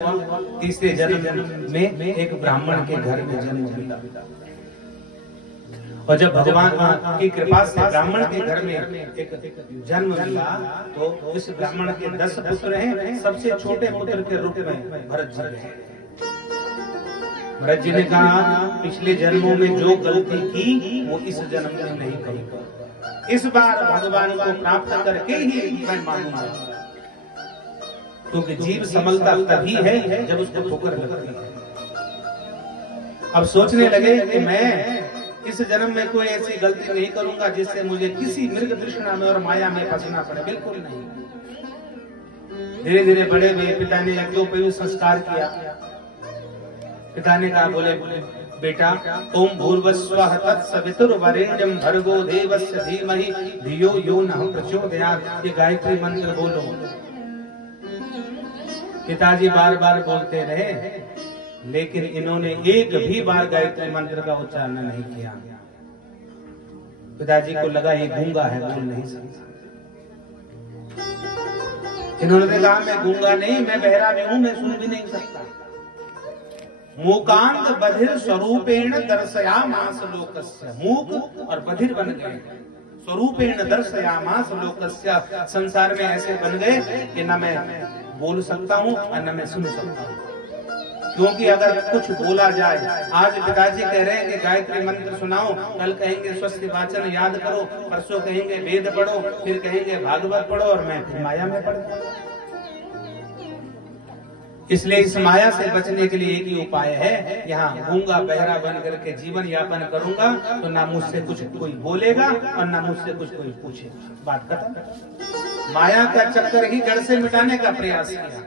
तीसरे जन्म में एक ब्राह्मण के घर में जन्म मिला और जब भगवान की कृपा से ब्राह्मण के घर में एक जन्म मिला तो उस ब्राह्मण के 10 पुत्र हैं। सबसे छोटे पुत्र के रूप में भरत जी हैं। भरत जी ने कहा पिछले जन्मों में जो गलती की वो इस जन्म में नहीं करूंगा, इस बार भगवान को प्राप्त करके ही मैं मानूंगा, क्योंकि जीव संभलता तभी है जब उसको ठोकर लगती है। अब सोचने लगे कि मैं इस जन्म में कोई ऐसी गलती नहीं करूंगा जिससे मुझे किसी मृग तृष्णा में और माया में फंसना पड़े, बिल्कुल नहीं। धीरे धीरे बड़े हुए, पिता ने यज्ञोपवीत संस्कार किया। पिता ने कहा बोले बेटा ओम भूर्भुवस्वः तत्सवितुर्वरेण्यं भर्गो देवस्य धीमहि धियो यो नः प्रचोदयात्। ये गायत्री मंत्र बोलो। पिताजी बार बार बोलते रहे, लेकिन इन्होंने एक भी बार गायत्री मंत्र का उच्चारण नहीं किया। पिताजी को लगा ये गूंगा है, बोल नहीं सकता। इन्होंने कहा मैं गूंगा नहीं, मैं बहरा भी हूं, मैं सुन भी नहीं सकता। मूकांत बधिर स्वरूपेण दर्शयामास लोकस्य। मूक और बधिर बन गए, स्वरूपेण दर्शयामास लोकस्य। संसार में ऐसे बन गए कि न मैं बोल सकता हूँ और न मैं सुन सकता हूँ, क्योंकि अगर कुछ बोला जाए, आज पिताजी कह रहे हैं कि गायत्री मंत्र सुनाओ, कल कहेंगे स्वस्ति वाचन याद करो, परसों कहेंगे वेद पढ़ो, फिर कहेंगे भागवत पढ़ो और मैं फिर माया में पढ़ जाऊंगा। इसलिए इस माया से बचने के लिए एक ही उपाय है, यहाँ गूंगा बहरा बन करके जीवन यापन करूंगा तो ना मुझसे कुछ कोई बोलेगा और ना मुझसे कुछ कोई पूछेगा। बात खत्म। माया का चक्कर ही जड़ से मिटाने का प्रयास किया।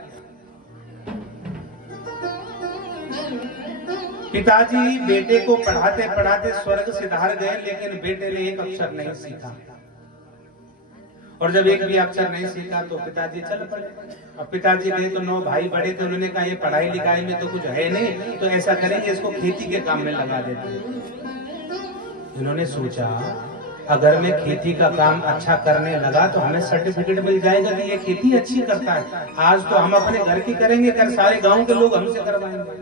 पिताजी बेटे को पढ़ाते पढ़ाते स्वर्ग सिधार गए, लेकिन बेटे ने एक अक्षर नहीं सीखा। और जब एक भी अक्षर नहीं सीखा तो पिताजी चल पड़े। अब पिताजी गए तो 9 भाई बड़े थे, उन्होंने कहा ये पढ़ाई लिखाई में तो कुछ है नहीं, तो ऐसा करेंगे इसको खेती के काम में लगा देते हैं। इन्होंने सोचा अगर मैं खेती का काम अच्छा करने लगा तो हमें सर्टिफिकेट मिल जाएगा कि ये खेती अच्छी करता है। आज तो हम अपने घर की करेंगे, कर सारे गांव के लोग हमसे करवाएंगे।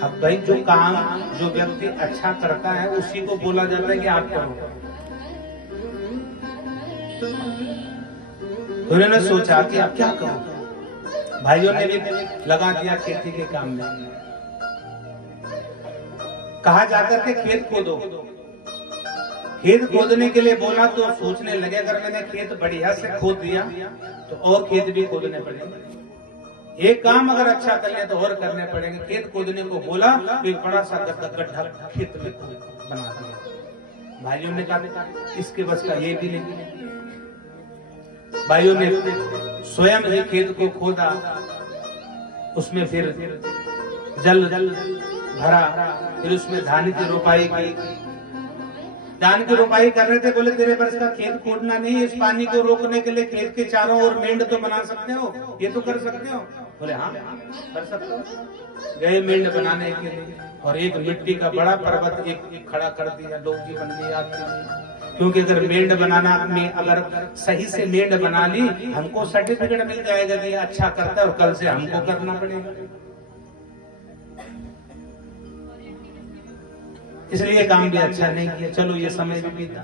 अब भाई जो काम जो व्यक्ति अच्छा करता है उसी को बोला जाता है कि आप करो। तो उन्होंने सोचा कि अब क्या करो। भाइयों ने भी लगा दिया खेती के काम में। कहा जाकर के खेत खोदो। खेत खोदने के लिए बोला तो सोचने लगे अगर मैंने खेत बढ़िया से खोद दिया तो और खेत भी खोदने पड़ेंगे। एक काम अगर अच्छा कर लिया तो और करने पड़ेंगे। खेत खोदने को बोला तो एक बड़ा सा गड्ढा खेत में बना दिया। भाइयों ने कहा इसके बस का ये भी नहीं। भाइयों ने स्वयं ही खेत को खोदा, उसमें फिर जल भरा, फिर उसमें धान की रोपाई की। धान की रोपाई कर रहे थे, बोले तेरे बरस का खेत खोदना नहीं, इस पानी को रोकने के लिए खेत के चारों ओर मेंढ तो बना सकते हो, ये तो कर सकते हो। बोले हाँ कर सकते हो। गए मेंढ बनाने के लिए और एक मिट्टी का बड़ा पर्वत एक खड़ा कर दिया, डोंगी बन गई आपकी। क्योंकि अगर मेंढ बनाना में अगर सही से मेंढ बना ली, हमको सर्टिफिकेट मिल जाएगा कि अच्छा करता है और कल से हमको करना पड़ेगा। इसलिए काम भी अच्छा नहीं किया। चलो ये समय भी बीता।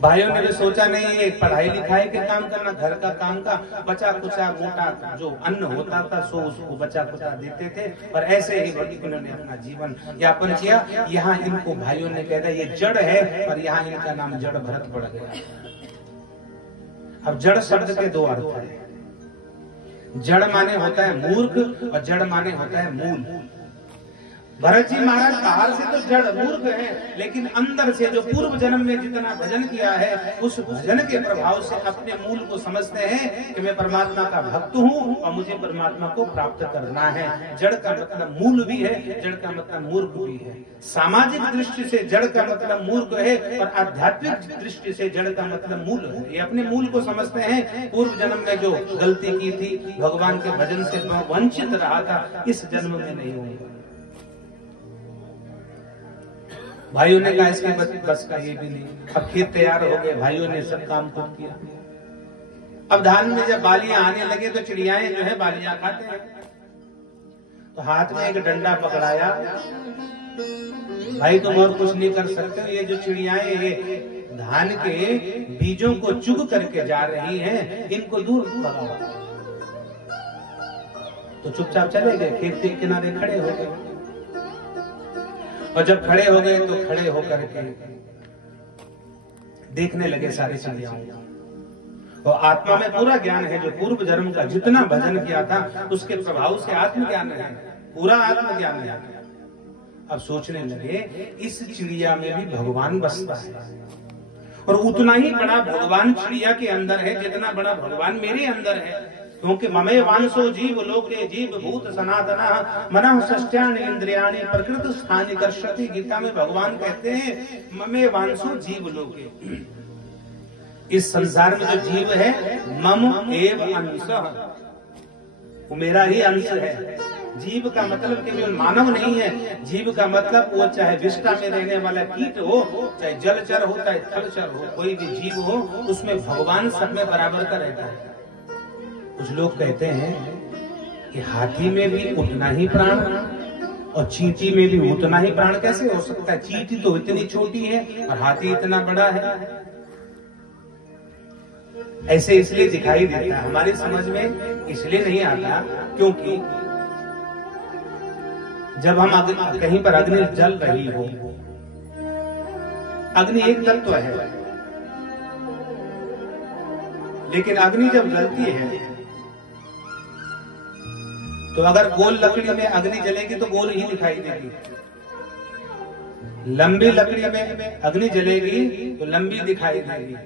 भाइयों ने भी सोचा नहीं ये पढ़ाई लिखाई के काम करना, घर का काम का बचा कुचा मोटा जो अन्न होता था सो उसको बचा कुचा देते थे। और ऐसे ही उन्होंने अपना जीवन यापन किया। यहाँ इनको भाइयों ने कहा ये जड़ है और यहाँ इनका नाम जड़ भरत पड़ गया। अब जड़ शब्द के 2 अर्थ है। जड़ माने होता है मूर्ख और जड़ माने होता है मूल। भरत जी महाराज बाहर से तो जड़ मूर्ख हैं, लेकिन अंदर से जो पूर्व जन्म में जितना भजन किया है उस भजन के प्रभाव से अपने मूल को समझते हैं कि मैं परमात्मा का भक्त हूँ और मुझे परमात्मा को प्राप्त करना है। जड़ का मतलब मूल भी है, जड़ का मतलब मूर्ख भी है। सामाजिक दृष्टि से जड़ का मतलब मूर्ख है और आध्यात्मिक दृष्टि से जड़ का मतलब मूल है। ये अपने मूल को समझते हैं। पूर्व जन्म में जो गलती की थी, भगवान के भजन से वंचित रहा था, इस जन्म में नहीं होगा। भाइयों ने कहा इसके बस का ये भी नहीं। अब खेत तैयार हो गए, भाइयों ने सब काम को किया। अब धान में जब बालियां आने लगे तो चिड़ियाएं जो है बालियां खाते हैं। तो हाथ में एक डंडा पकड़ाया, भाई तुम और कुछ नहीं कर सकते, ये जो चिड़ियाएं ये धान के बीजों को चुग करके जा रही हैं, इनको दूर भगाओ। तो चुपचाप चले गए, खेत के किनारे खड़े हो गए। और जब खड़े हो गए तो खड़े होकर के देखने लगे सारी चिड़ियाओं। और आत्मा में पूरा ज्ञान है, जो पूर्व जन्म का जितना भजन किया था उसके प्रभाव से आत्मज्ञान है, पूरा आत्मज्ञान है। अब सोचने लगे इस चिड़िया में भी भगवान बसता है, और उतना ही बड़ा भगवान चिड़िया के अंदर है जितना बड़ा भगवान मेरे अंदर है। क्योंकि ममे वांसो जीव लोके जीव भूत सनातना मनः षष्ट्यानि इंद्रियाणि प्रकृति स्थानि कर्षति। गीता में भगवान कहते हैं ममे वांसो जीव लोके, इस संसार में जो जीव है मम एव अंशः, वो मेरा ही अंश है। जीव का मतलब केवल मानव नहीं है, जीव का मतलब वो चाहे विष्ठा में रहने वाला कीट हो, चाहे जलचर हो, चाहे थलचर हो, कोई भी जीव हो, उसमें भगवान सब में बराबर का रहता है। कुछ लोग कहते हैं कि हाथी में भी उतना ही प्राण और चींटी में भी उतना ही प्राण कैसे हो सकता है? चींटी तो इतनी छोटी है और हाथी इतना बड़ा है। ऐसे इसलिए दिखाई देता है, हमारी समझ में इसलिए नहीं आता क्योंकि जब हम कहीं पर अग्नि जल रही हो, अग्नि एक तत्व है, लेकिन अग्नि जब जलती है तो अगर गोल लकड़ी में अग्नि जलेगी तो गोल ही दिखाई देगी, लंबी लकड़ी में अग्नि जलेगी तो लंबी दिखाई देगी,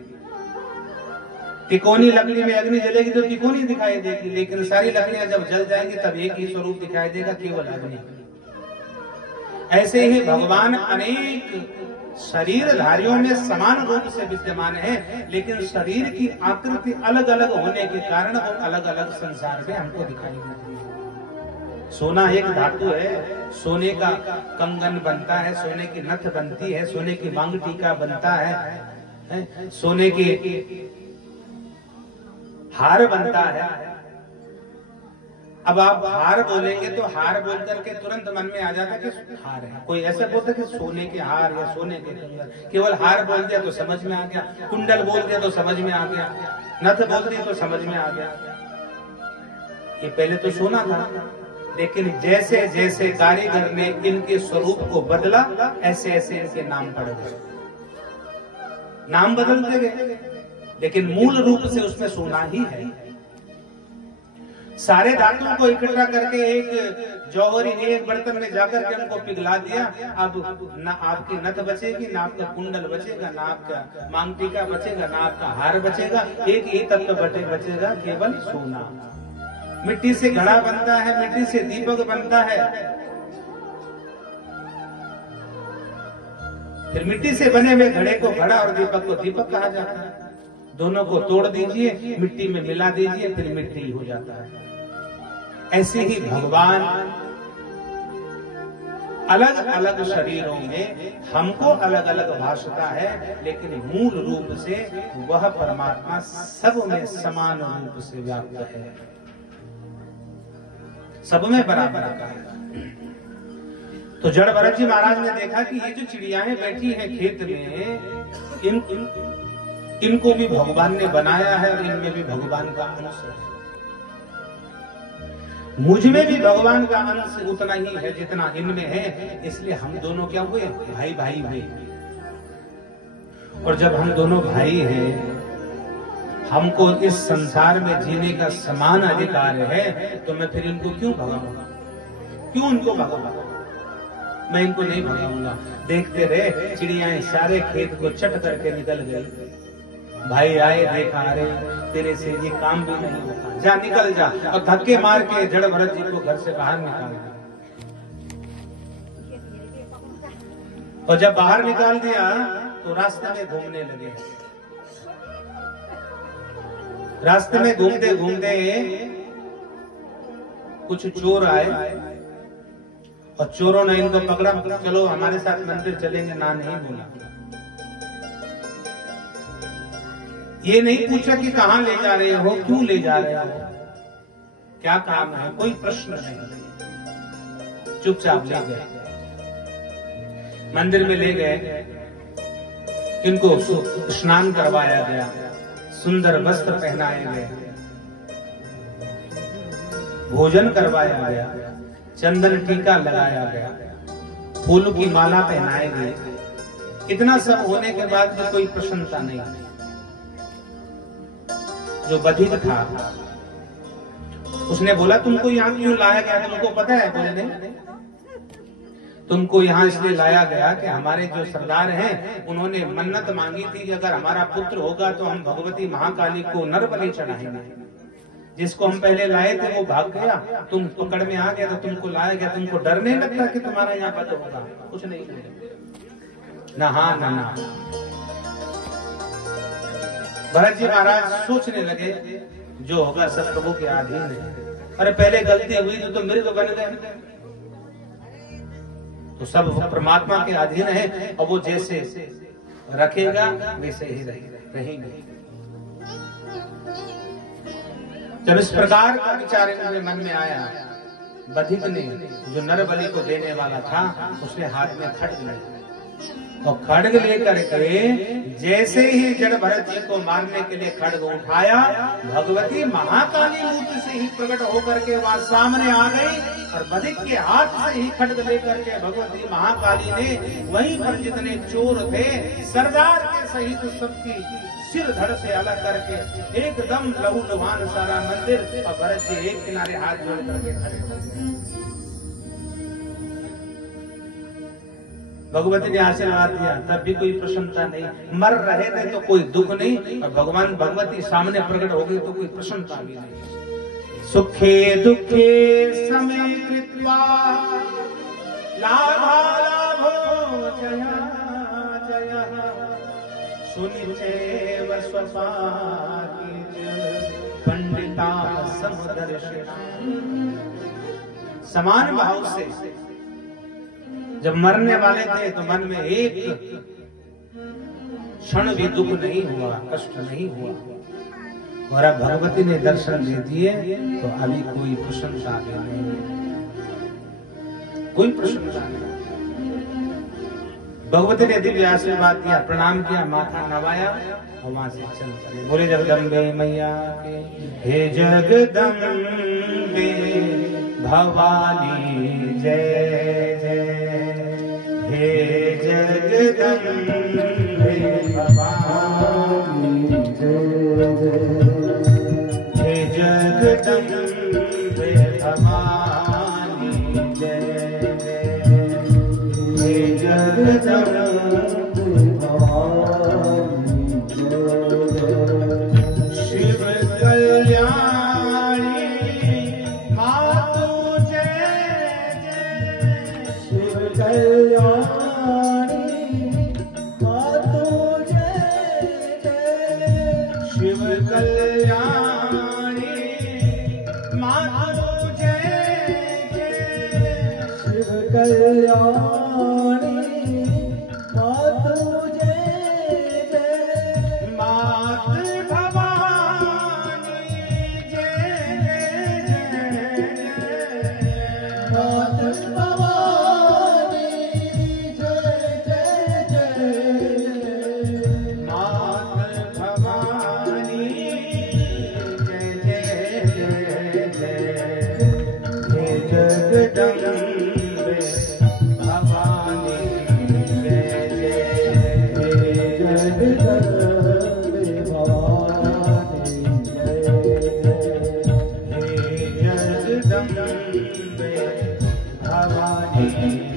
तिकोनी लकड़ी में अग्नि जलेगी तो तिकोनी दिखाई देगी। लेकिन सारी लकड़ियां जब जल जाएंगी तब एक ही स्वरूप दिखाई देगा, केवल अग्नि। ऐसे ही भगवान अनेक शरीरधारियों में समान रूप से विद्यमान है, लेकिन शरीर की आकृति अलग अलग होने के कारण वो अलग अलग संसार में हमको दिखाई देती है। सोना एक धातु है, सोने का कंगन बनता है, सोने की नथ बनती है, सोने की मांग टीका बनता है, सोने की हार बनता है। अब आप हार बोलेंगे तो हार बोल करके तुरंत मन में आ जाता है कि हार है। कोई ऐसा बोलता कि सोने के हार या सोने के कंगन, केवल हार बोल दिया तो समझ में आ गया, कुंडल बोल दिया तो समझ में आ गया, नथ बोल दिया तो समझ में आ गया। ये पहले तो सोना था, लेकिन जैसे जैसे कारीगर ने इनके स्वरूप को बदला, ऐसे ऐसे इनके नाम पड़ गए, नाम बदलते गए, लेकिन मूल रूप से उसमें सोना ही है। सारे धातुओं को इकट्ठा करके एक जौहरी एक बर्तन में जाकर के उनको पिघला दिया। अब ना आपकी नथ बचेगी, ना आपका कुंडल बचेगा, ना आपका मांग टीका बचेगा, ना आपका हार बचेगा, एक ही तत्व बचेगा, केवल सोना। मिट्टी से घड़ा बनता है, मिट्टी से दीपक बनता है, फिर मिट्टी से बने हुए घड़े को घड़ा और दीपक को दीपक कहा जाता है। दोनों को तोड़ दीजिए, मिट्टी में मिला दीजिए, फिर मिट्टी हो जाता है। ऐसे ही भगवान अलग अलग शरीरों में हमको अलग अलग भाषता है, लेकिन मूल रूप से वह परमात्मा सब में समान रूप से व्याप्त है, सब में बराबर का है। तो जड़ भरत जी महाराज ने देखा कि ये जो चिड़ियाएं बैठी हैं खेत में, इनको भी भगवान ने बनाया है और इनमें भी भगवान का अंश है। मुझ में भी भगवान का अंश उतना ही है जितना इनमें है, इसलिए हम दोनों क्या हुए? भाई भाई हुए। और जब हम दोनों भाई हैं, हमको इस संसार में जीने का समान अधिकार है, तो मैं फिर इनको क्यों भगाऊंगा? क्यों इनको भगाऊंगा? मैं इनको नहीं भगाऊंगा। देखते रहे चिड़ियाएं सारे खेत को चट करके निकल गई। भाई आए, देखा, अरे तेरे से ये काम भी नहीं होता, जा निकल जा, और धक्के मार के जड़ भरत जी को घर से बाहर निकाल दिया। और जब बाहर निकाल दिया तो रास्ते में घूमने लगे। रास्ते में घूमते घूमते कुछ चोर आए और चोरों ने इनको पकड़ा, चलो हमारे साथ मंदिर चलेंगे, ना नहीं बोला। ये नहीं पूछा कि कहां ले जा रहे हो, क्यों ले जा रहे हो, क्या काम है, कोई प्रश्न नहीं। चुपचाप ले गए, मंदिर में ले गए, इनको स्नान करवाया गया, सुंदर वस्त्र पहनाए गए, भोजन करवाया गया, चंदन टीका लगाया गया, फूलों की माला पहनाए गए। इतना सब होने के बाद भी कोई प्रसन्नता नहीं। जो बधिक था उसने बोला तुमको यहाँ क्यों लाया गया, तुमको पता है? बोले नहीं, तुमको यहाँ इसलिए लाया गया कि हमारे जो सरदार हैं उन्होंने मन्नत मांगी थी कि अगर हमारा पुत्र होगा तो हम भगवती महाकाली को नर बलि चढ़ाएंगे। जिसको हम पहले लाए थे वो भाग गया, तुम पकड़ में आ गया तो तुमको लाया गया। तुमको डर नहीं लगता कि तुम्हारा यहाँ पद होगा? कुछ नहीं ना, हाँ ना ना। भरत जी महाराज सोचने लगे जो होगा सब प्रभु के अधीन है। अरे पहले गलती हुई तो मृग बन गए, तो सब परमात्मा के अधीन है और वो जैसे रखेगा वैसे ही रहेंगे। जब इस प्रकार का विचार इनके मन में आया, बधिक ने जो नर बलि को देने वाला था उसने हाथ में खड्ग लिया और खड्ग लेकर के जैसे ही जड़ भरत जी को मारने के लिए खड्ग उठाया, भगवती महाकाली रूप से ही प्रकट होकर के वहां सामने आ गई और बधिक के हाथ से ही खड्ग लेकर के भगवती महाकाली ने वहीं पर जितने चोर थे सरदार के सहित सबकी सिर धड़ से अलग करके एकदम लहूलुहान सारा मंदिर, और भरत जी एक किनारे हाथ जोड़ करके खड़े। भगवती ने आशीर्वाद दिया, तब भी कोई प्रसन्नता नहीं। मर रहे थे तो कोई दुख नहीं, और भगवान भगवती सामने प्रकट हो गई तो कोई प्रसन्नता भी नहीं। सुखे दुखे समय कृत्वा लाभालाभो जया जया सुनिचैव स्वपाकिच पंडिता समदर्शि। समान भाव से जब मरने वाले थे तो मन में एक क्षण भी दुख नहीं हुआ, कष्ट नहीं हुआ। और अब भगवती ने दर्शन दे दिए तो अभी कोई प्रशंसा नहीं है, कोई प्रशंसा नहीं। भगवती ने दिव्य आशीर्वाद दिया, प्रणाम किया, माथा नवाया और वहां से चल चले। बोले जगदम्बे मैया के, हे जगदम्बे भवानी जय जय, हे जगदम्बे भवानी जय जय, हे जगदम्बे भवानी जय जय, हे जगदम्बे भवानी जय जय। शिव कल्याणी मातु जय जय, शिव कल्याणी मातु जय जय, शिव कल्याणी मातु जय जय, शिव कल्याणी मातु जय जय। मात भवानी जय जय, मात भवानी जय जय, मात भवानी जय जय, हे जगदम्बे भवानी जय जय, हे जगदम्बे भवानी जय जय, हे जगदम्बे भवानी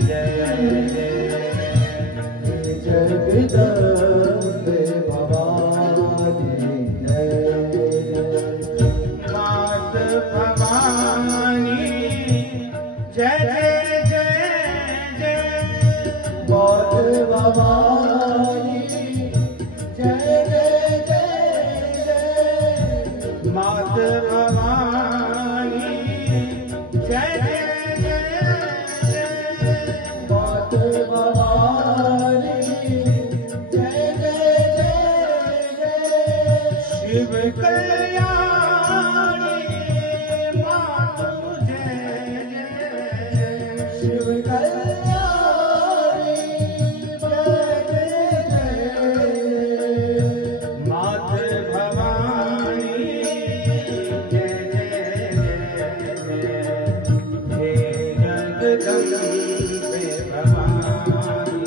जय जय, हे जगदम्बे भवानी जय जय। मात भवानी जय जय जय जय, मात भवानी जय जय जय जय, मात भवानी जय जय जय जय, मात भवानी जय जय जय जय, कल्याणी मातु जय जय, शिव कल्याणी जय जय, मातृ भवानी जय जय, हे जगदम्बे भवानी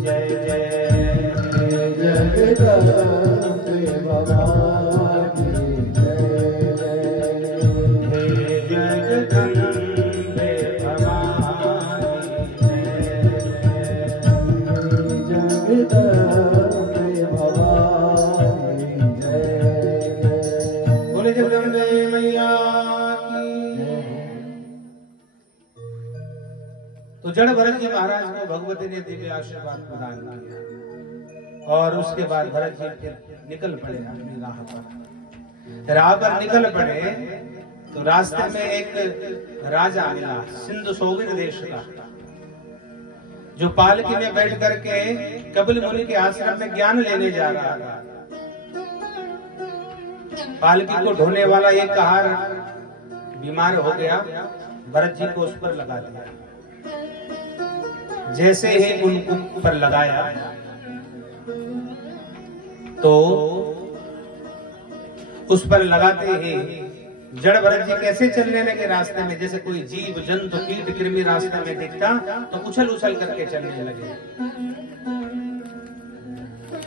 जय जय, जगदम्बे भवानी जय जय, हे जगदम्बे भवानी जय जगदम्बे भवानी जय जय। बोले जगदम्बे मैया की। तो जड़ भरत जी महाराज को भगवती ने दिव्य आशीर्वाद प्रदान किया और उसके बाद भरत जी फिर निकल पड़े अपनी राह पर। राह पर निकल पड़े तो रास्ते में एक राजा मिला, सिंधु सोविन देश का, जो पालकी में बैठ करके कपिल मुनि के आश्रम में ज्ञान लेने जा रहा था। पालकी को ढोने वाला एक कहार बीमार हो गया, भरत जी को उस पर लगा दिया। जैसे ही उनको पर लगाया तो उस पर लगाते ही जड़ भरत जी कैसे चलने लगे रास्ते में, जैसे कोई जीव जंतु कीट कृमि रास्ते में दिखता तो उछल उछल करके चलने लगे।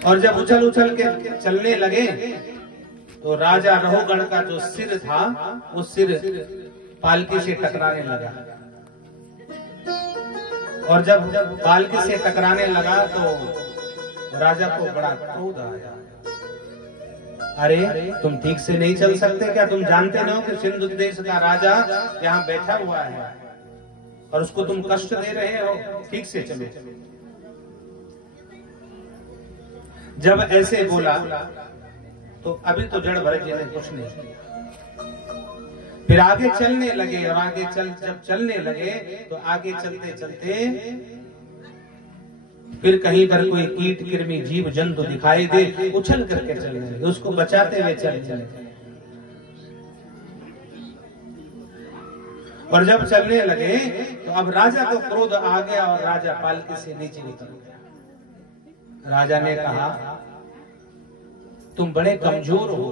और जब उछल उछल के चलने लगे तो राजा रहुगण का जो सिर था वो सिर पालकी से टकराने लगा। और जब पालकी से टकराने लगा तो राजा को बड़ा क्रोध आया। अरे तुम ठीक से नहीं चल सकते क्या? तुम जानते नहीं हो कि सिंधु देश का राजा यहाँ बैठा हुआ है और उसको तुम कष्ट दे रहे हो, ठीक से चलो। जब ऐसे बोला तो अभी तो जड़ भरत जी ने कुछ नहीं किया। फिर आगे चलने लगे और आगे जब चलने लगे तो आगे चलते चलते फिर कहीं पर कोई कीट कृमि जीव जंतु दिखाई दे, उछल करके चलने लगे, उसको बचाते हुए चले। और जब चलने लगे तो अब राजा को क्रोध आ गया और राजा पालकी से नीचे उतर गया। राजा ने कहा तुम बड़े कमजोर हो,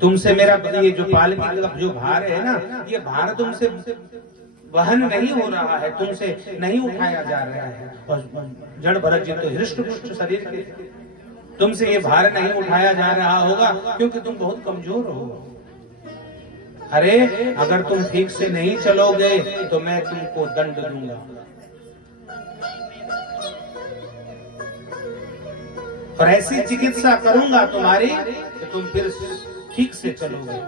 तुमसे मेरा ये जो पालकी का जो भार है ना, ये भार तुमसे वहन नहीं हो रहा है, तुमसे नहीं उठाया जा रहा है। और जड़ भरत जी तो हृष्ट पुष्ट शरीर के, तुमसे ये भार नहीं उठाया जा रहा होगा क्योंकि तुम बहुत कमजोर हो। अरे अगर तुम ठीक से नहीं चलोगे तो मैं तुमको दंड दूंगा। और ऐसी चिकित्सा करूंगा तुम्हारी कि तुम फिर ठीक से चलोगे।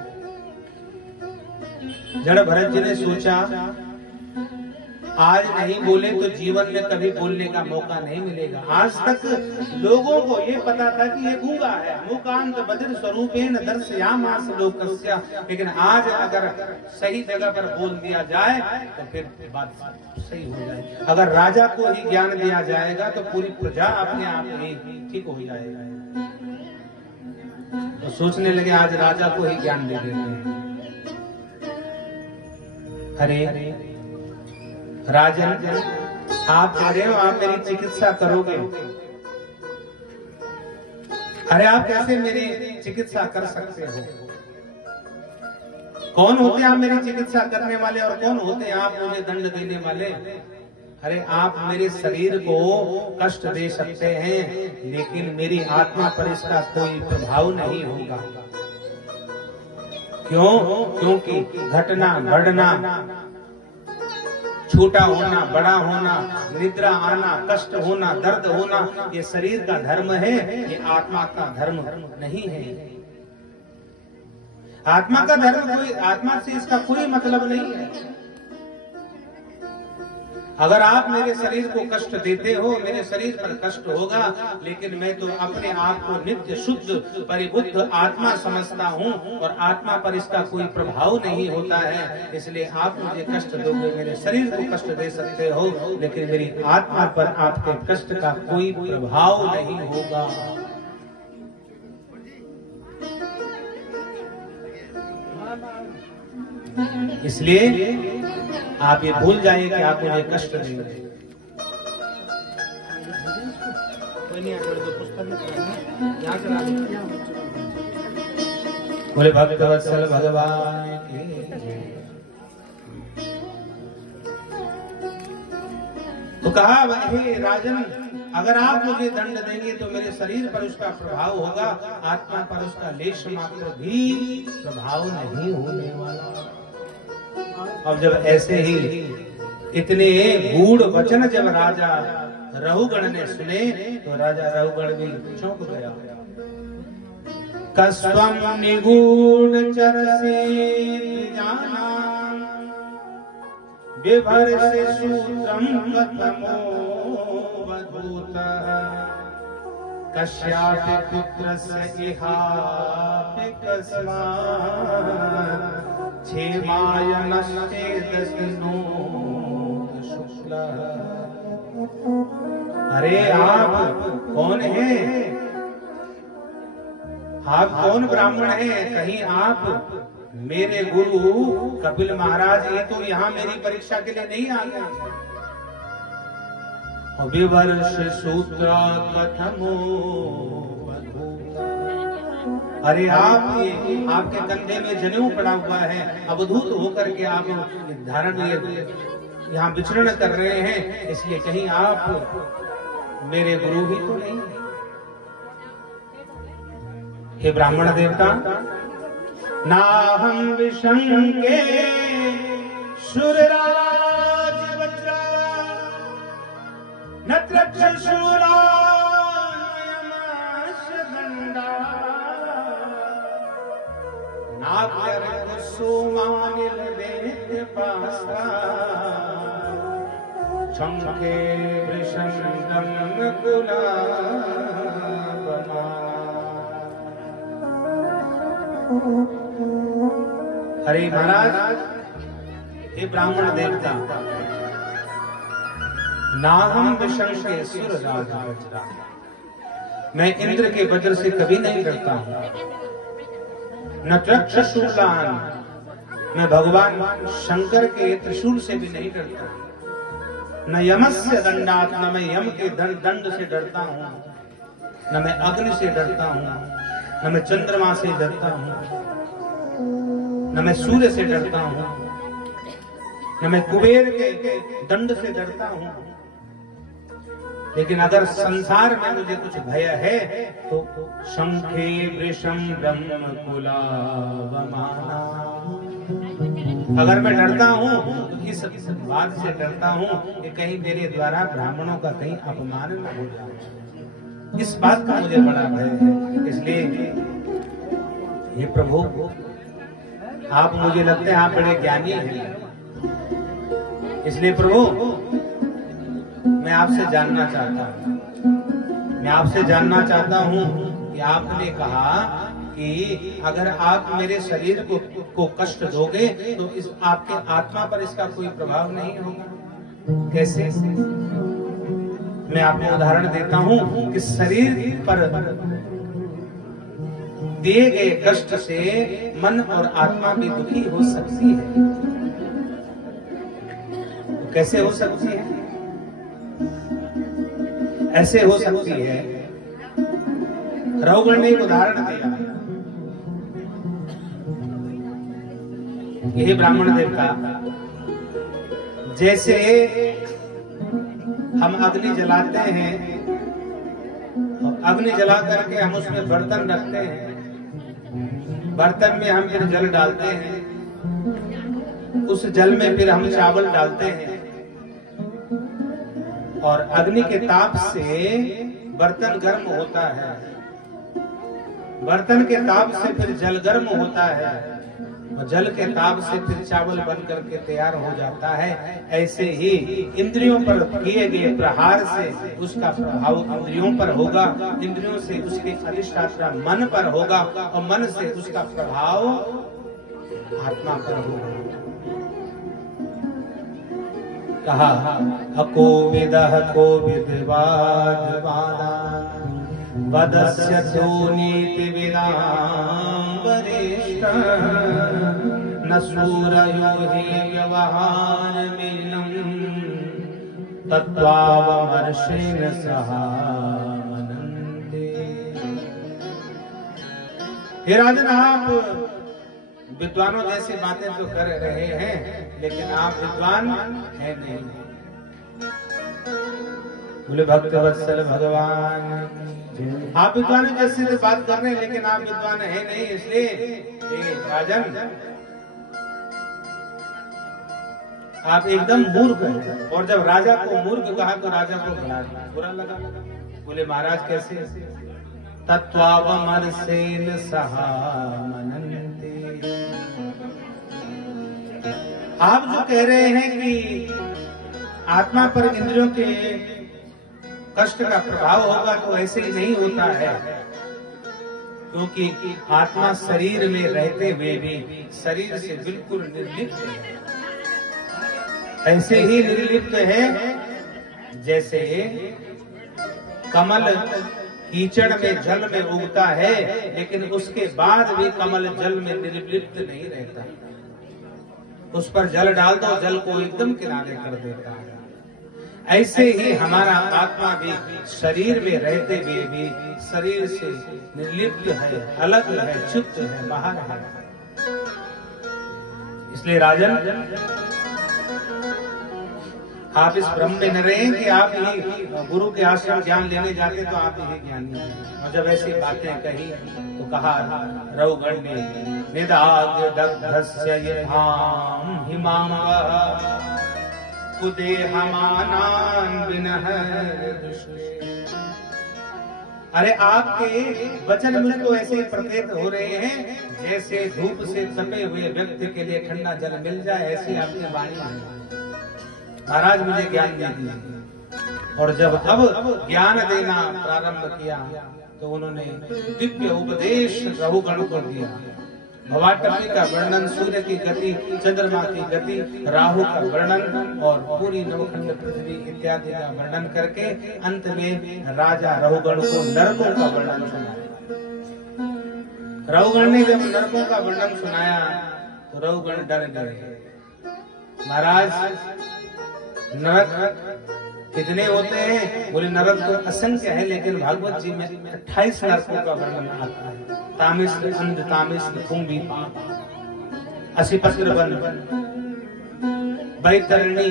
जड़ भरत जी ने सोचा आज नहीं बोले तो जीवन में कभी बोलने का मौका नहीं मिलेगा। आज तक लोगों को ये पता था कि ये गूंगा है, मुकांत बधिर स्वरूपेण दर्शयामास लोकस्य, लेकिन आज अगर सही जगह पर बोल दिया जाए तो फिर बात सही हो जाए। अगर राजा को ही ज्ञान दिया जाएगा तो पूरी प्रजा अपने आप ही ठीक हो जाएगा। तो सोचने लगे आज राजा को ही ज्ञान दे देते हैं। अरे राजन आप कह रहे हो आप मेरी चिकित्सा करोगे, अरे आप कैसे मेरी चिकित्सा कर सकते हो? कौन होते हैं आप मेरी चिकित्सा करने वाले और कौन होते हैं आप मुझे दंड देने वाले? अरे आप मेरे शरीर को कष्ट दे सकते हैं लेकिन मेरी आत्मा पर इसका कोई प्रभाव नहीं होगा। क्यों? क्योंकि घटना बढ़ना, छोटा होना, बड़ा होना, निद्रा आना, कष्ट होना, दर्द होना, ये शरीर का धर्म है, ये आत्मा का धर्म नहीं है। आत्मा का धर्म कोई, आत्मा से इसका कोई मतलब नहीं है। अगर आप मेरे शरीर को कष्ट देते हो, मेरे शरीर पर कष्ट होगा, लेकिन मैं तो अपने आप को नित्य शुद्ध परिबुद्ध आत्मा समझता हूँ और आत्मा पर इसका कोई प्रभाव नहीं होता है। इसलिए आप मुझे कष्ट दोगे, मेरे शरीर को कष्ट दे सकते हो, लेकिन मेरी आत्मा पर आपके कष्ट का कोई प्रभाव नहीं होगा। इसलिए आप ये भूल जाइए कि आप मुझे कष्ट देंगे। बोले भक्तवत्सल भगवान की। तो कहा, हे राजन, अगर आप मुझे दंड देंगे तो मेरे शरीर पर उसका प्रभाव होगा, आत्मा पर उसका लेश मात्र भी प्रभाव नहीं होने वाला। अब जब ऐसे ही इतने गूढ़ वचन जब राजा रहुगण ने सुने तो राजा रहुगण भी चौंक गया। कस्वम निगूढ़ चरसे जाना विभर से सूत्रम कथमो वधूतः कश्यापि पुत्रस्य इहापि कस्मात् क्षेमायनश्चेदस्नो शुक्लः। अरे आप कौन हैं? आप कौन ब्राह्मण हैं? कहीं आप मेरे गुरु कपिल महाराज ये तो यहाँ मेरी परीक्षा के लिए नहीं आ गए? विवर्ष सूत्रा कथमो। अरे आपके कंधे में जनेऊ पड़ा हुआ है, अवधूत होकर के आप धारण यहाँ विचरण कर रहे हैं, इसलिए कहीं आप मेरे गुरु भी तो नहीं? हे ब्राह्मण देवता, नाहं विशंके शूरराज वज्रा नत्रक्षशूरायमाश दंडा नागर कुसुमानिल वेद्य पासा शंखे वृषंगम गुलाबमा। अरे महाराज, हे ब्राह्मण देवता, नाहं विशंके सुरराज वज्रा, मैं इंद्र के वज्र से कभी नहीं डरता हूं। न त्रक्षशूलान, मैं भगवान शंकर के त्रिशूल से भी नहीं डरता। न यमस्य दंडात, न मैं यम के दंड से डरता हूं, न मैं अग्नि से डरता हूं, न मैं चंद्रमा से डरता हूं, न मैं सूर्य से डरता हूं, न मैं कुबेर के दंड से डरता हूं। लेकिन अगर संसार में मुझे कुछ भय है तो शंखे वृषम ब्रह्म कुलावमाना। अगर मैं डरता हूं तो इस बात से डरता हूं कि कहीं मेरे द्वारा ब्राह्मणों का कहीं अपमान न हो जाए। इस बात का मुझे बड़ा भय है। इसलिए ये प्रभु, आप मुझे लगते हैं आप बड़े ज्ञानी हैं, इसलिए प्रभु मैं आपसे जानना चाहता हूं कि आपने कहा कि अगर आप मेरे शरीर को कष्ट दोगे तो इस आपके आत्मा पर इसका कोई प्रभाव नहीं होगा। कैसे? मैं आपको उदाहरण देता हूं कि शरीर पर दिए गए कष्ट से मन और आत्मा भी दुखी हो सकती है। कैसे हो सकती है? ऐसे हो सकती है, रहुगण ने एक उदाहरण दिया। यही ब्राह्मण देवता, जैसे हम अग्नि जलाते हैं और अग्नि जला करके हम उसमें बर्तन रखते हैं, बर्तन में हम फिर जल डालते हैं, उस जल में फिर हम चावल डालते हैं और अग्नि के ताप से बर्तन गर्म होता है, बर्तन के ताप से फिर जल गर्म होता है और जल के ताप से फिर चावल बन करके तैयार हो जाता है। ऐसे ही इंद्रियों पर किए गए प्रहार से उसका प्रभाव इंद्रियों पर होगा, इंद्रियों से उसके अधिष्ठाता मन पर होगा और मन से उसका प्रभाव आत्मा पर होगा। कहा, अको विदः को विद्वाद वदस्य तो नीति विदां वरिष्ठ न न सूरयो हि व्यवहार मीनम तत्त्वावमर्षेण सहानन्दे। हे राजन, आप विद्वानों जैसी बातें तो कर रहे हैं, लेकिन आप विद्वान हैं नहीं। बोले भक्तवत्सल भगवान, आप विद्वानों जैसे तो बात कर रहे हैं, लेकिन आप विद्वान हैं नहीं। इसलिए राजन, आप एकदम मूर्ख हैं। और जब राजा को मूर्ख कहा तो राजा को बुरा लगा। बोले महाराज कैसे? तत्त्वावमर्षेण सहानन्दे। आप जो कह रहे हैं कि आत्मा पर इंद्रियों के कष्ट का प्रभाव होगा, तो ऐसे ही नहीं होता है, क्योंकि आत्मा शरीर में रहते हुए भी शरीर से बिल्कुल निर्लिप्त है। ऐसे ही निर्लिप्त है जैसे कमल कीचड़ में जल में उगता है, लेकिन उसके बाद भी कमल जल में निर्लिप्त नहीं रहता। उस पर जल डाल दो, जल को एकदम किनारे कर देता है। ऐसे ही हमारा आत्मा भी शरीर में रहते हुए भी शरीर से निर्लिप्त है, अलग है, चुप्त है, बाहर है। इसलिए राजन, आप इस भ्रम में न रहे कि आप ही गुरु के आश्रम ज्ञान लेने जाते तो आप ही ज्ञानी हैं। और जब ऐसी बातें कही तो कहा रौगण ने निदाग दग्धस्य यथाम हिमांगः कुदेहमानान् विनः दृष्टे। अरे आपके वचन मुझको ऐसे प्रतीत हो रहे हैं जैसे धूप से तपे हुए व्यक्ति के लिए ठंडा जल मिल जाए, ऐसी आपकी वाणी है। महाराज मुझे ज्ञान दे दिया। और जब अब ज्ञान देना प्रारंभ किया तो उन्होंने दिव्य उपदेश रहुगण को दिया। भवाटवी का वर्णन, सूर्य की गति, चंद्रमा की गति, राहु का वर्णन और पूरी नवखंड पृथ्वी इत्यादि का वर्णन करके अंत में राजा रहुगण को नरकों का वर्णन सुनाया। रहुगण ने जब नरकों का वर्णन सुनाया तो रहुगण डर गए। महाराज, नरक कितने होते हैं? बोले नरक तो असंख्य है, लेकिन भागवत जी में 28 नरकों का वर्णन आता है। तामिश्र, अंध तामिश्र, कुंभी, असिपत्र वन, बैतरणी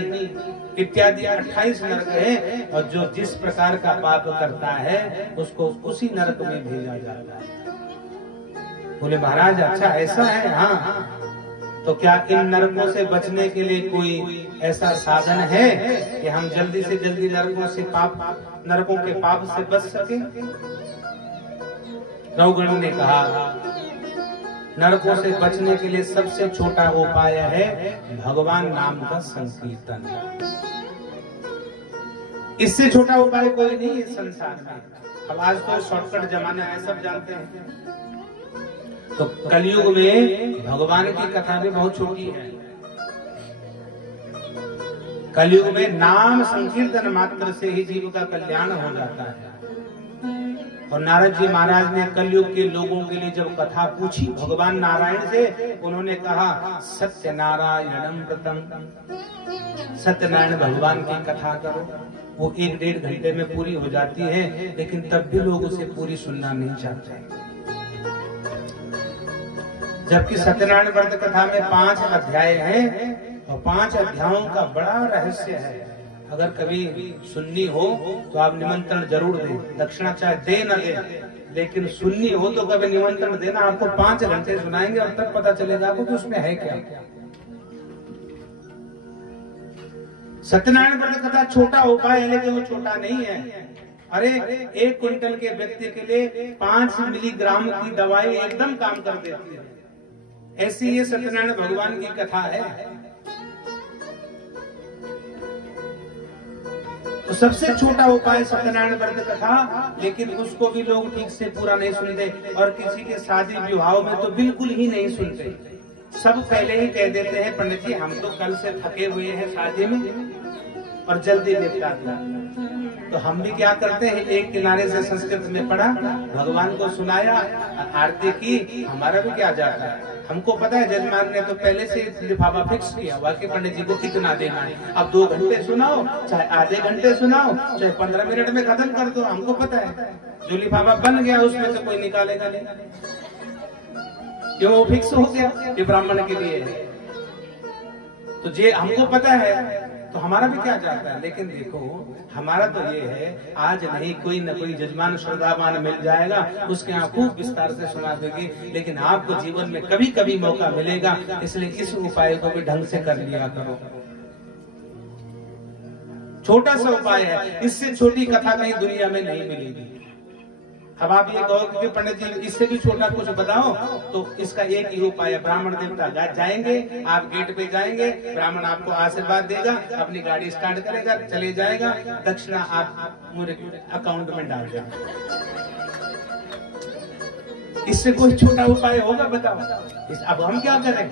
इत्यादि 28 नरक है। और जो जिस प्रकार का पाप करता है उसको उसी नरक में भेजा जाता है। बोले महाराज, अच्छा ऐसा है? हाँ। तो क्या इन नरकों से बचने के लिए कोई ऐसा साधन है कि हम जल्दी से जल्दी नरकों के पाप से बच सके? रहुगण ने कहा, नरकों से बचने के लिए सबसे छोटा उपाय है भगवान नाम का संकीर्तन। इससे छोटा उपाय कोई नहीं है संसार में। अब आज तो शॉर्टकट जमाना है, सब जानते हैं। तो कलयुग में भगवान की कथा भी बहुत छोटी है। कलयुग में नाम संकीर्तन मात्र से ही जीव का कल्याण हो जाता है। और नारद जी महाराज ने कलयुग के लोगों के लिए जब कथा पूछी भगवान नारायण से, उन्होंने कहा सत्य नारायणम व्रतम, सत्यनारायण भगवान की कथा करो। वो 1-1.5 घंटे में पूरी हो जाती है, लेकिन तब भी लोग उसे पूरी सुनना नहीं चाहते। जबकि सत्यनारायण व्रत कथा में 5 अध्याय हैं और 5 अध्यायों का बड़ा रहस्य है। अगर कभी सुननी हो तो आप निमंत्रण जरूर दें, दक्षिणा चाहे दे न दे, लेकिन सुननी हो तो कभी निमंत्रण देना। आपको 5 घंटे सुनाएंगे और तब पता चलेगा आपको कि उसमें है क्या। सत्यनारायण व्रत कथा छोटा उपाय है, लेकिन वो छोटा नहीं है। अरे 1 क्विंटल के व्यक्ति के लिए 5 मिलीग्राम की दवाई एकदम काम कर देती है। ऐसी ये सत्यनारायण भगवान की कथा है। तो सबसे छोटा उपाय सत्यनारायण व्रत कथा, लेकिन उसको भी लोग ठीक से पूरा नहीं सुनते। और किसी के शादी विवाह में तो बिल्कुल ही नहीं सुनते। सब पहले ही कह देते हैं पंडित जी हम तो कल से थके हुए हैं शादी में और जल्दी निपटा दिया। तो हम भी क्या करते हैं, एक किनारे से संस्कृत में पढ़ा, भगवान को सुनाया, आरती की, हमारा भी क्या जाता है। हमको पता है जजमान ने तो पहले से लिफाफा फिक्स किया हुआ कि पंडित जी को कितना देना है। अब 2 घंटे सुनाओ, चाहे आधे घंटे सुनाओ, चाहे 15 मिनट में खत्म कर दो, हमको पता है जो लिफाफा बन गया उसमें से कोई निकालेगा नहीं, क्यों? वो फिक्स हो गया ये ब्राह्मण के लिए। तो जे हमको पता है तो हमारा भी क्या जाता है। लेकिन देखो हमारा तो ये है, आज नहीं कोई न कोई जजमान श्रद्धावान मिल जाएगा, उसके यहाँ खूब विस्तार से सुना देगी। लेकिन आपको जीवन में कभी कभी मौका मिलेगा, इसलिए इस उपाय को भी ढंग से कर लिया करो। छोटा सा उपाय है, इससे छोटी कथा कहीं दुनिया में नहीं मिलेगी। अब आप ये कहो कि पंडित जी इससे भी छोटा कुछ बताओ, तो इसका एक ही उपाय है। ब्राह्मण देवता जाएंगे, आप गेट पे जाएंगे, ब्राह्मण आपको आशीर्वाद देगा, अपनी गाड़ी स्टार्ट करेगा, चले जाएगा, दक्षिणा आप मेरे अकाउंट में डाल देगा। इससे कोई छोटा उपाय होगा बताओ? अब हम क्या करें?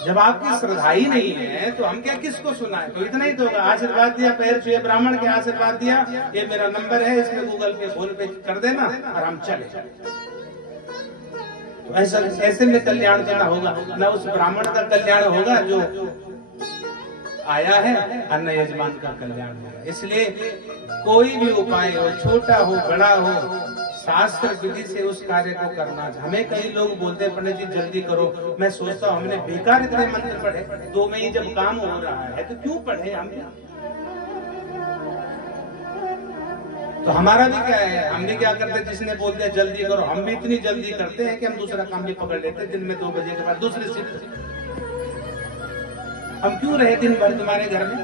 जब आपकी श्रद्धा ही नहीं है तो हम क्या किसको सुनाए? तो इतना ही तो होगा, आशीर्वाद दिया, पैर छुए, ब्राह्मण के आशीर्वाद दिया, ये मेरा नंबर है, इसमें गूगल पे फोन पे कर देना और हम चले। तो ऐसे में कल्याण करना होगा, न उस ब्राह्मण का कल्याण होगा जो आया है, और न यजमान का कल्याण होगा। इसलिए कोई भी उपाय हो, छोटा हो बड़ा हो, शास्त्र विधि से उस कार्य को करना। हमें कई लोग बोलते हैं पंडित जी जल्दी करो, मैं सोचता हूँ हमने बेकार इतने मंत्र पढ़े, 2 में ही जब काम हो रहा है तो क्यों पढ़े हम? तो हमारा भी क्या है, हम भी क्या करते, जिसने बोल दिया जल्दी करो, हम भी इतनी जल्दी करते हैं कि हम दूसरा काम भी पकड़ लेते हैं। दिन में 2 बजे के बाद दूसरे शिफ्ट। हम क्यों रहे दिन भर तुम्हारे घर में?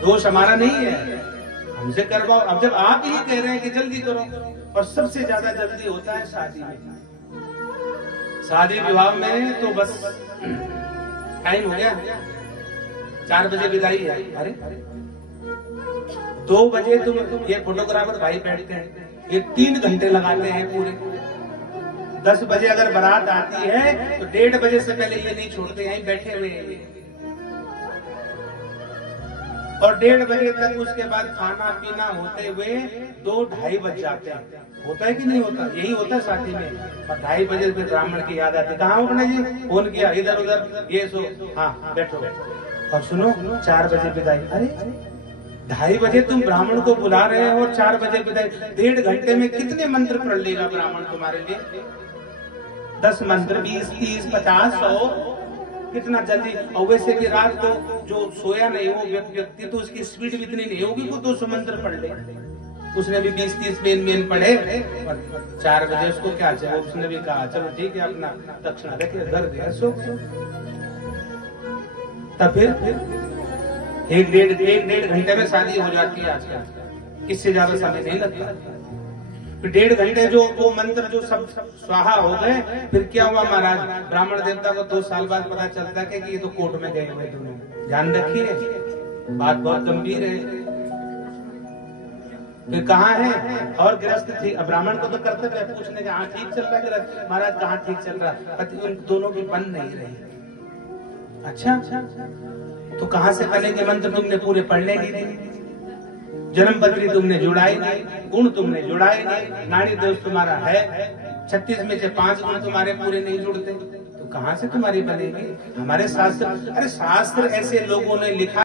दोष हमारा नहीं है, हमसे करवाओ। अब जब आप ही कह रहे हैं कि जल्दी करो, और सबसे ज्यादा जल्दी होता है शादी में। शादी विवाह में तो बस टाइम हो गया, 4 बजे विदाई है, अरे 2 बजे तुम ये फोटोग्राफर भाई बैठते हैं, ये 3 घंटे लगाते हैं पूरे। 10 बजे अगर बारात आती है तो 1:30 बजे से पहले ये नहीं छोड़ते, यहीं बैठे हुए हैं। और 1:30 बजे तक उसके बाद खाना पीना होते हुए 2-2:30 बज जाते हैं। होता है कि नहीं होता? यही होता है शादी में। और 2:30 बजे फिर ब्राह्मण की याद आती, कहाँ हो पंडित जी? फोन किया, इधर उधर, ये सो, हाँ बैठो। और सुनो 4 बजे विदाई। अरे 2:30 बजे तुम ब्राह्मण को बुला रहे हो और 4 बजे विदाई। 1.5 घंटे में कितने मंत्र पढ़ लेगा ब्राह्मण तुम्हारे लिए? 10 मंत्र, 20, 30, 50, 100, कितना जल्दी। और वैसे भी रात को जो सोया नहीं हो व्यक्ति, तो उसकी स्पीड भी इतनी नहीं होगी वो 200 मंत्र पढ़ ले। उसने भी 20-30 मेन पढ़े, और 4 बजे उसको क्या चाहिए? उसने भी कहा चलो ठीक है, अपना दक्षिणा देखे घर गया, सो। तब फिर 1-1.5 घंटे में शादी हो जाती है आजकल, इससे ज्यादा समय नहीं लगता। फिर 1.5 घंटे जो वो मंत्र जो सब स्वाहा हो गए, फिर क्या हुआ महाराज? ब्राह्मण देवता को 2 साल बाद पता चलता है कि ये तो कोर्ट में गए हुए दोनों। ध्यान रखिए, बात बहुत गंभीर है। फिर कहाँ है? और गृहस्थ थी, ब्राह्मण को तो करते रहे पूछने के, हाँ ठीक चल रहा है गृहस्थ महाराज, कहाँ ठीक चल रहा है? पति उन दोनों की बन नहीं रही। अच्छा, तो कहाँ से बनेंगे मंत्र? तुमने पूरे पढ़ने की नहीं, जन्म पत्री तुमने जुड़ाई नहीं, गुण तुमने जुड़ाए नहीं, नाड़ी दोष तुम्हारा है, 36 में से 5 गुण तुम्हारे पूरे नहीं जुड़ते, तो कहाँ से तुम्हारी बनेगी? हमारे शास्त्र, अरे शास्त्र ऐसे लोगों ने लिखा